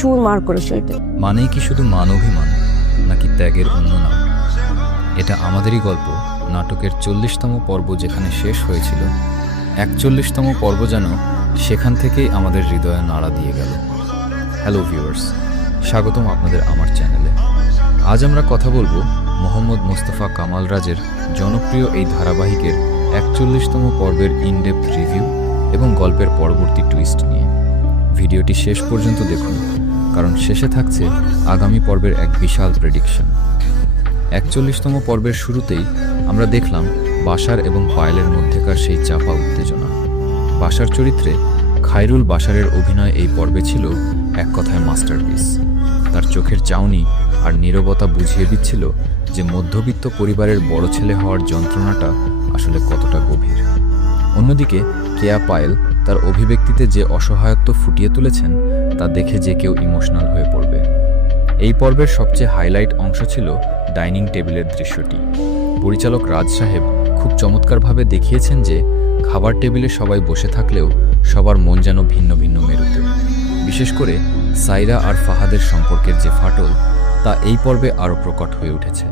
চুরমার করে ফেলবে। মানেই কি শুধু মানবাভিমান নাকি ত্যাগের অন্য নাম? এটা আমাদেরই গল্প নাটকের 40তম পর্ব যেখানে শেষ হয়েছিল, 41তম পর্ব যেন সেখান থেকেই আমাদের হৃদয়ে নাড়া দিয়ে গেল। হ্যালো ভিউয়ার্স, স্বাগতম আপনাদের আমার চ্যানেলে। আজ আমরা কথা বলবো মোহাম্মদ মোস্তফা কামাল রাজের জনপ্রিয় এই ধারাবাহিকের 41তম পর্বের ইনডেপথ রিভিউ এবং গল্পের পরবর্তী টুইস্ট নিয়ে। ভিডিওটি শেষ পর্যন্ত দেখুন, কারণ শেষে থাকছে আগামী পর্বের এক বিশাল প্রেডিকশন। 41তম পর্বের শুরুতেই আমরা দেখলাম বাশার এবং পায়েলের মধ্যেকার সেই চাপা উত্তেজনা। বাশার চরিত্রে খায়রুল বাশারের অভিনয় এই পর্বে ছিল এক কথায় মাস্টারপিস। তার চোখের চাউনি আর নীরবতা বুঝিয়ে দিচ্ছিল যে মধ্যবিত্ত পরিবারের বড় ছেলে হওয়ার যন্ত্রণাটা আসলে কতটা গভীর। অন্যদিকে কেয়া পায়েল তার অভিব্যক্তিতে যে অসহায়ত্ব ফুটিয়ে তুলেছেন তা দেখে যে কেউ ইমোশনাল হয়ে পড়বে। এই পর্বের সবচেয়ে হাইলাইট অংশ ছিল ডাইনিং টেবিলের দৃশ্যটি। পরিচালক রাজ সাহেব খুব চমৎকারভাবে দেখিয়েছেন যে খাবার টেবিলে সবাই বসে থাকলেও সবার মন যেন ভিন্ন ভিন্ন মেরুতে। বিশেষ করে সাইরা আর ফাহাদের সম্পর্কের যে ফাটল তা এই পর্বে আরও প্রকট হয়ে উঠেছে।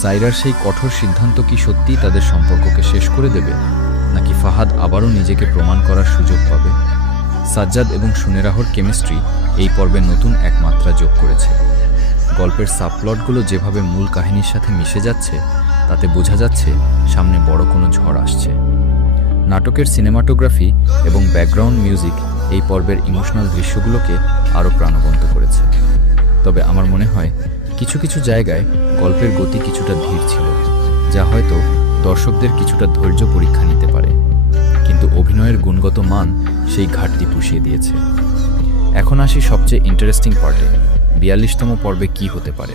সাইরার সেই কঠোর সিদ্ধান্ত কি সত্যিই তাদের সম্পর্ককে শেষ করে দেবে, নাকি ফাহাদ আবারও নিজেকে প্রমাণ করার সুযোগ পাবে? সাজ্জাদ এবং সুনেরাহর কেমিস্ট্রি এই পর্বে নতুন এক মাত্রা যোগ করেছে। গল্পের সাবপ্লটগুলো যেভাবে মূল কাহিনীর সাথে মিশে যাচ্ছে তাতে বোঝা যাচ্ছে সামনে বড় কোনো ঝড় আসছে। নাটকের সিনেমাটোগ্রাফি এবং ব্যাকগ্রাউন্ড মিউজিক এই পর্বের ইমোশনাল দৃশ্যগুলোকে আরও প্রাণবন্ত করেছে। তবে আমার মনে হয় কিছু কিছু জায়গায় গল্পের গতি কিছুটা ধীর ছিল, যা হয়তো দর্শকদের কিছুটা ধৈর্য পরীক্ষা নিতে পারে। কিন্তু অভিনয়ের গুণগত মান সেই ঘাটতি পুষিয়ে দিয়েছে। এখন আসি সবচেয়ে ইন্টারেস্টিং পার্টে, 42তম পর্বে কি হতে পারে।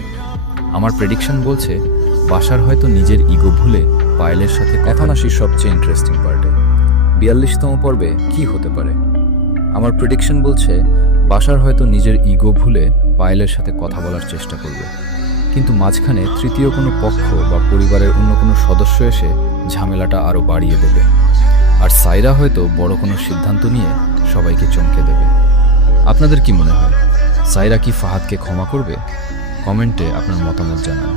আমার প্রেডিকশন বলছে বাশার হয়তো নিজের ইগো ভুলে পায়েলের সাথে কথা। আসি সবচেয়ে ইন্টারেস্টিং পার্টে, 42তম পর্বে কি হতে পারে। আমার প্রেডিকশন বলছে বাশার হয়তো নিজের ইগো ভুলে পায়েলের সাথে কথা বলার চেষ্টা করবে, কিন্তু মাঝখানে তৃতীয় কোনো পক্ষ বা পরিবারের অন্য কোনো সদস্য এসে ঝামেলাটা আরও বাড়িয়ে দেবে। আর সাইরা হয়তো বড় কোনো সিদ্ধান্ত নিয়ে সবাইকে চমকে দেবে। আপনাদের কি মনে হয়, সাইরা কি ফাহাদকে ক্ষমা করবে? কমেন্টে আপনার মতামত জানান।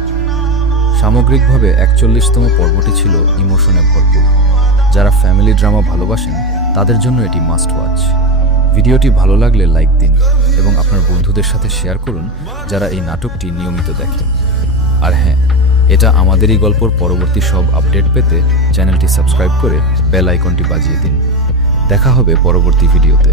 সামগ্রিকভাবে 41তম পর্বটি ছিল ইমোশনে ভরপুর। যারা ফ্যামিলি ড্রামা ভালোবাসেন তাদের জন্য এটি মাস্ট ওয়াচ। ভিডিওটি ভালো লাগলে লাইক দিন এবং আপনার বন্ধুদের সাথে শেয়ার করুন যারা এই নাটকটি নিয়মিত দেখেন। আর হ্যাঁ, এটা আমাদেরই গল্পর পরবর্তী সব আপডেট পেতে চ্যানেলটি সাবস্ক্রাইব করে বেল আইকনটি বাজিয়ে দিন। দেখা হবে পরবর্তী ভিডিওতে।